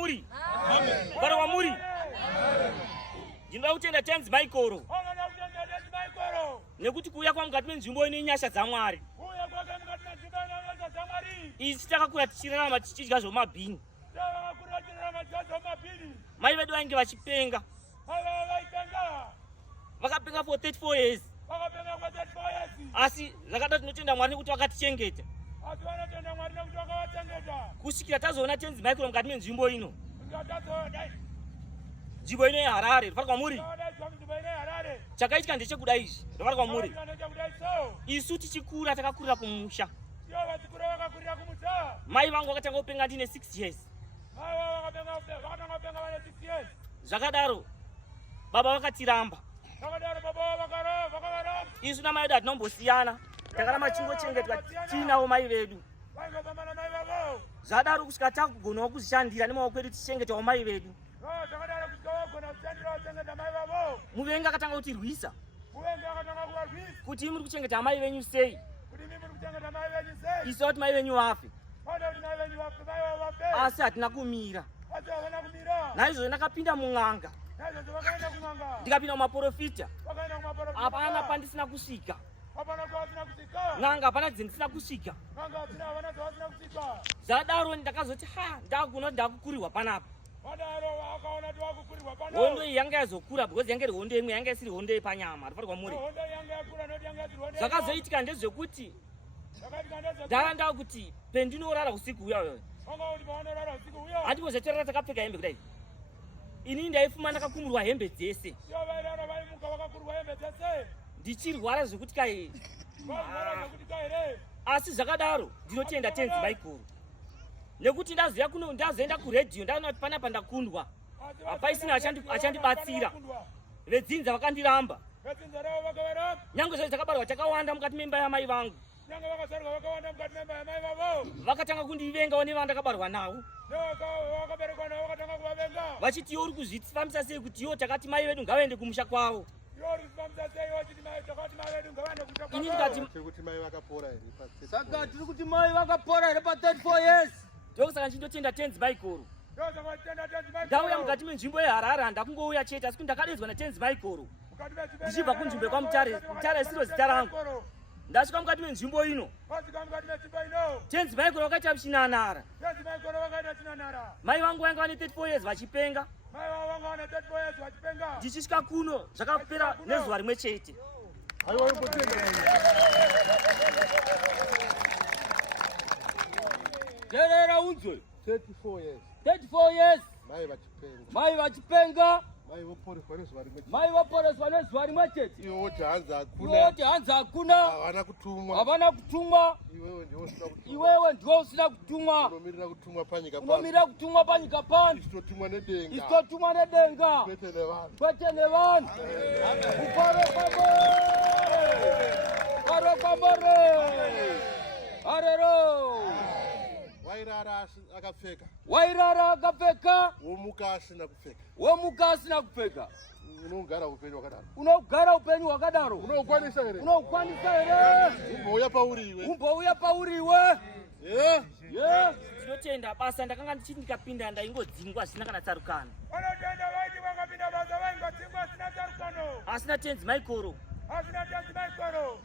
kwamuri. Vari kwamuri. Ndinoda kutenda tenzi Michael. Nekuti kuuya kwangu mukati menzvimbo ine nyasha dzaMwari. Isi takakura tichirarama tichidya zvomabhini. Mai vedu vainge vachipenga. Vakapenga for 34 years. Asi zvakada tinotenda Mwari nekuti vakatichengeta. Kusvikira tazoona tenzi Michael mukati menzvimbo ino. Nzvimbo ino yeHarare, vari kwamuri. Chakaitika ndechekuda izvi, vari kwamuri. Isu tichikura takakurira kumusha. Mai vangu vakatanga kupenga ndine 6 years. Zvakadaro baba vakatiramba. Isu namai vedu hatinombosiyana. Takaramba chingochengetwa tiinawo mai vedu. Zvadaro kusvika takugonawo kuzvishandira nemaoko edu tichengetawo mai vedu. Muvengi akatanga kutirwisa kuti muri kuchengeta mai venyu sei. Isu kuti mai venyu vafe. Asi hatina kumira. Naizvozvo ndakapinda mun'anga. Ndikapinda mumaprofita. Hapana pandisina kusvika. N'anga hapana dzendisina kusvika. Zvadaro ndakazoti ndakugona ndakukurirwa panapa. Hondo iyi yanga yazokura because yange iri hondo imwe yanga isiri hondo yepanyama. Vari kwamuri. Zvakazoitika ndezvekuti ndakanda kuti pendinorara usiku uya handimbozotorara takapfeka hembe kudai. Ini ndaifuma ndakakumurwa hembe dzese. Ndichirwara zvekuti kai. Asi zvakadaro ndinotenda tenzi Michael. Nekuti ndazoya kuno ndazoenda kuredhiyo ndaona kuti panapa ndakundwa. Hapaisina achandibatsira. Vedzinza vakandiramba. Nyange zvazvo takabarwa takawanda mukati memba yamai vangu. Vakatanga kundivengawo nevandakabarwa navo. Vachiti iwe uri kuzvifambisa sei kuti iwo takati mai vedu ngavaende kumusha kwavo. Ini ndikati kuti mai vakapora here. Saka tiri kuti mai vakapora here pa 34 years. Ndokusaka ndichindotenda tenzi Michael. Ndauya mukati menzvimbo yeHarare handakungouya chete asi kuti ndakadedzwa natenzi Michael. Ndichibva kunzvimbo kwaMutare, Mutare isiro zita rangu. Ndasvika mukati menzvimbo ino. Tenzi Michael wakaita chinanara. Mai vangu vanga vane 34 years vachipenga. Ndichisvika kuno zvakapera nezuva rimwe chete. Gerera unzwe 34 years. 34 years. Mai vachipenga. Mai vachipenga. Mai voporeswa nezuva rimwe chete. Mai vaporeswa nezuva rimwe chete. Iwo kuti hanzi hakuna. Iwo kuti hanzi hakuna. Havana kutumwa. Havana kutumwa. Iwewe ndiwo usina kutumwa. Unomirira kutumwa panyika pano. Unomirira kutumwa panyika pano. Istotumwa nedenga. Istotumwa nedenga. Kwete nevanhu. Kwete nevanhu. Kuparo kwamore. Kuparo kwamore. Arero. Wairara akapfeka. Wairara akapfeka. Womuka asina kupfeka. Womuka asina kupfeka. Unogara upenyu wakadaro. Unogara upenyu wakadaro. Unokwanisa here. Unokwanisa here. Umbouya pauriwe. Umbouya pauriwe. Yeah. Yeah. Tinotenda basa ndakanga ndichiti ndikapinda ndaingodzingwa zvisina kana tsarukano. Asina tenzi Michael.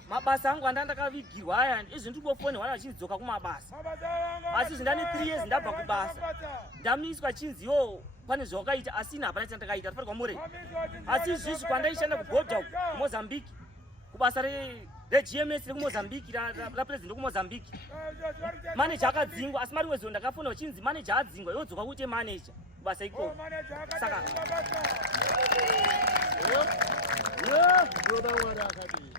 Mabasa angu andakavigirwa aya izvi ndingofonera vachidzoka kumabasa. Asi zvindane 3 years ndabva kubasa. Ndamiswa chinziwo pane zvawakaita asina hapana chandakaita pari kwamure. Asi izvizvi kwandaishanda kugodha kuMozambique. Kubasa reGMS rekuMozambique rapresident rekuMozambique. Manager akadzingwa asi mari wezo ndakafonera chinzi manager adzingwa yodzoka kuite manager kubasa ikoko. Saka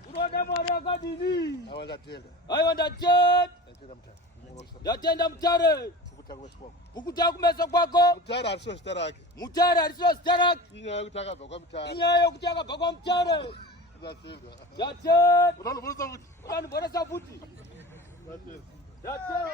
Unoda Mwari akadini. Aiwa ndatenda. Ndatenda Mutare. Kukuta kumeso kwako. Mutare harisiro zita rake. Mutare harisiro zita rake. Inyaya yokuti akabva kwaMutare. Inyaya yokuti akabva kwaMutare. Ndatenda. Unandiboresa futi. Ndatenda. Ndatenda.